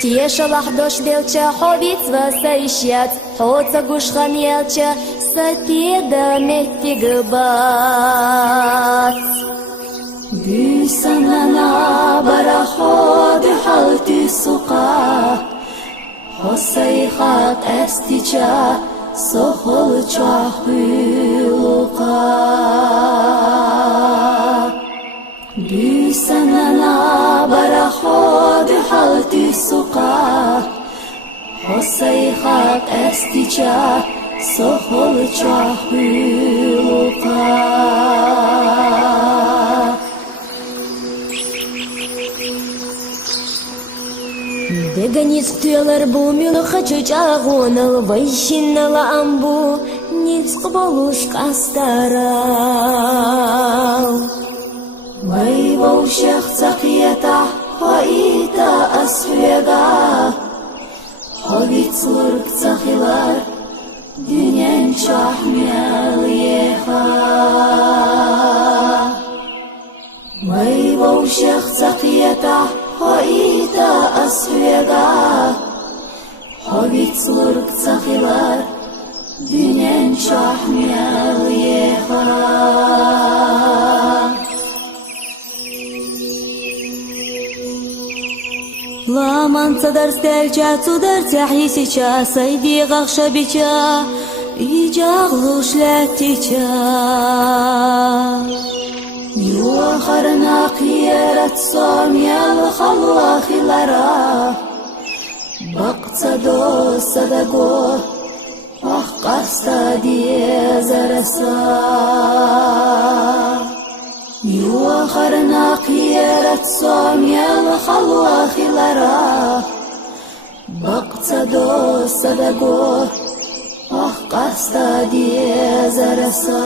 Тешалах дождь белча, хоббит свасаищат, хоца гушхан елча, сапеда меттигбат. Бюсанана бараходы халты сука, хосайхат эстича, сохол чахылука. Бюсанана бараходы халты сука, хосайхат эстича, сохол чахылука. Дегониц ктуялар бу мюну хочу чагунал, вайщинала амбу, ниц болуш кастарал. Вайвау шех цахиета, хаита асфега, ховиц лурк цахилар, дюнен чахмел еха. Вайвау шех цахиета, хаита асфега, ховиц лурк цахилар, дюнен чахмел еха. Ламан цадар стельча, цудар тяхи сейчас, айди гахша бича, и джаглуш лятича. Юахарна киерат сомьял халуахи лара, бакцадо садаго, ахкаста диезараса. Юахарна киерат сомьял халуахи лара, бакцадо садаго, ахкаста диезараса.